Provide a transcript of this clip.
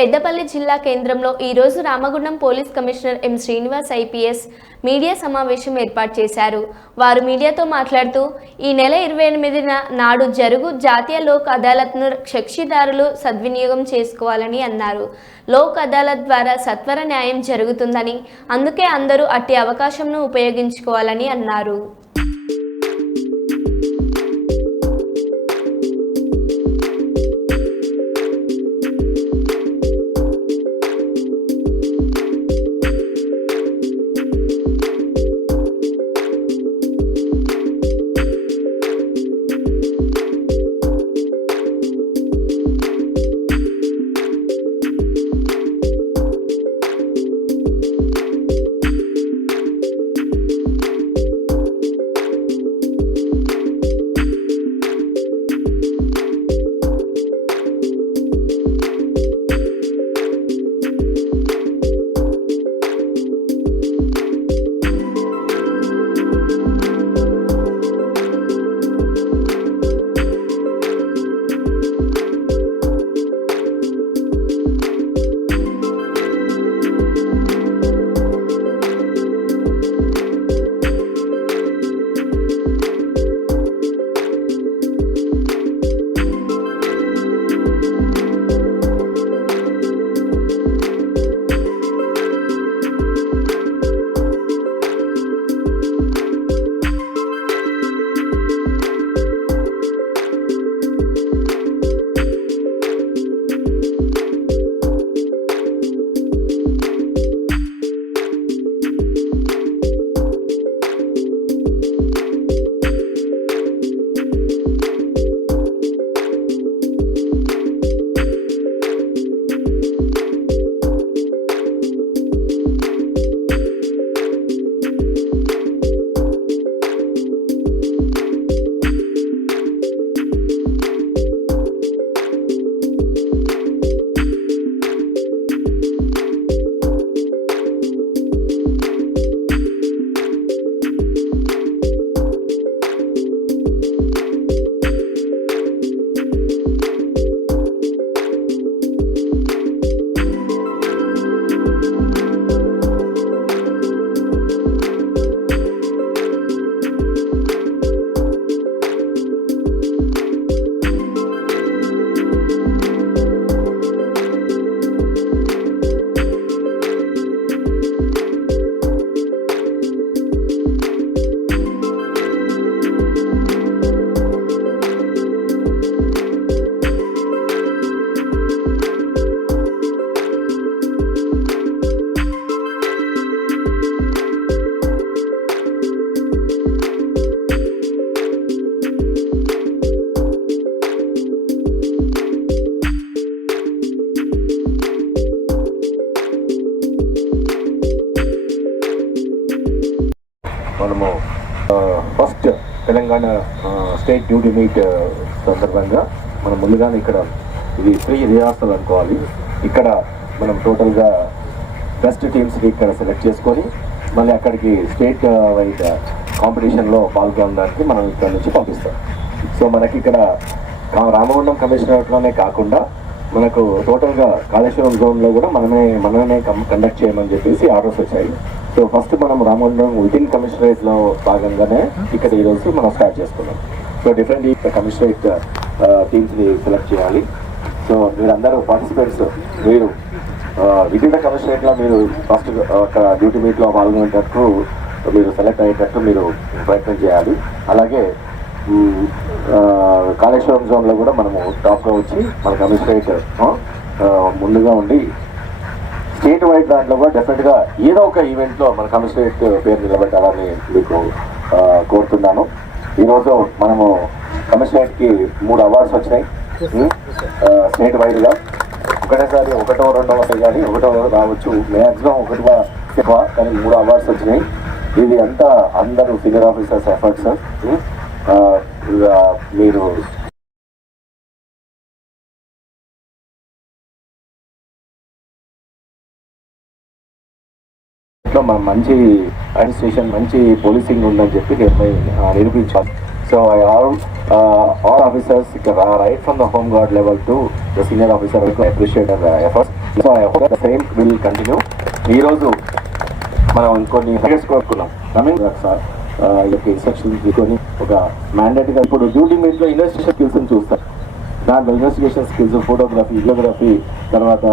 పెద్దపల్లి జిల్లా కేంద్రంలో ఈరోజు Ramagundam police commissioner M Srinivas IPS media సమావేశం ఏర్పాటు చేశారు. వారు మీడియాతో మాట్లాడుతూ ఈ నెల 28న నాడు జరుగు జాతీయ లోక్ అదాలత్ను కక్షిదారులు సద్వినియోగం చేసుకోవాలని అన్నారు. లోక్ అదాలత్ ద్వారా సత్వర న్యాయం జరుగుతుందని, అందుకే అందరూ అట్టి అవకాశంను ఉపయోగించుకోవాలని అన్నారు. మనము first Telangana state duty meet సందర్భంగా మనం ముందుగానే ఇక్కడ ఇది ఫ్రీ రిహార్సల్ అనుకోవాలి. ఇక్కడ మనం టోటల్గా బెస్ట్ టీమ్స్ని ఇక్కడ సెలెక్ట్ చేసుకొని మళ్ళీ అక్కడికి స్టేట్ వైడ్ కాంపిటీషన్లో పాల్గొనడానికి మనం ఇక్కడ నుంచి పంపిస్తాం. సో మనకి ఇక్కడ రామగుండం కమిషనరేట్లోనే కాకుండా మనకు టోటల్గా కాళేశ్వరం జోన్లో కూడా మనమే కండక్ట్ చేయమని చెప్పేసి ఆర్డర్స్ వచ్చాయి. సో ఫస్ట్ మనం రామగుండం వితిన్ కమిషనరేట్లో భాగంగానే ఇక్కడ ఈరోజు మనం స్టార్ట్ చేసుకున్నాం. సో డిఫరెంట్ కమిషనరేట్ టీమ్స్ని సెలెక్ట్ చేయాలి. సో మీరందరూ పార్టిసిపేట్స్ మీరు వివిధ కమిషనరేట్లో మీరు ఫస్ట్ ఒక డ్యూటీ మీట్లో పాల్గొనేటట్టు మీరు సెలెక్ట్ అయ్యేటట్టు మీరు ప్రయత్నం చేయాలి. అలాగే కాళేశ్వరం జోన్లో కూడా మనము టాప్గా వచ్చి మన కమిషనరేట్ ముందుగా ఉండి స్టేట్ వైడ్ దాంట్లో కూడా డెఫినెట్గా ఏదో ఒక ఈవెంట్లో మన కమిషనరేట్ పేరు నిలబెట్టాలని మీకు కోరుతున్నాను. ఈరోజు మనము కమిషనరేట్కి 3 అవార్డ్స్ వచ్చినాయి స్టేట్ వైడ్గా. ఒకటేసారి 1వ 2వ వస్తాయి కానీ 1వ రావచ్చు, మ్యాక్సిమం 1వ ఎక్కువ, కానీ 3 అవార్డ్స్ వచ్చినాయి. ఇది అంతా అందరూ సీనియర్ ఆఫీసర్స్ ఎఫర్ట్స్. మీరు మనం మంచి అడ్మినిస్ట్రేషన్, మంచి పోలీసింగ్ ఉందని చెప్పి నిరూపించాలి. So I all all officers, right from the home guard level to the senior officer, I appreciate their efforts. So I hope the same will continue. ఈ రోజు మనం కొన్ని టార్గెట్స్ కోరుకున్నాం. కమింగ్ సార్ ఈ యొక్క ఇన్స్ట్రక్షన్స్ తీసుకొని ఒక మ్యాండేట్గా ఇప్పుడు డ్యూటీ మీట్లో ఇన్వెస్టిగేషన్ స్కిల్స్ని చూస్తారు. దాంట్లో ఇన్వెస్టిగేషన్ స్కిల్స్, ఫోటోగ్రఫీ, వీడియోగ్రఫీ, తర్వాత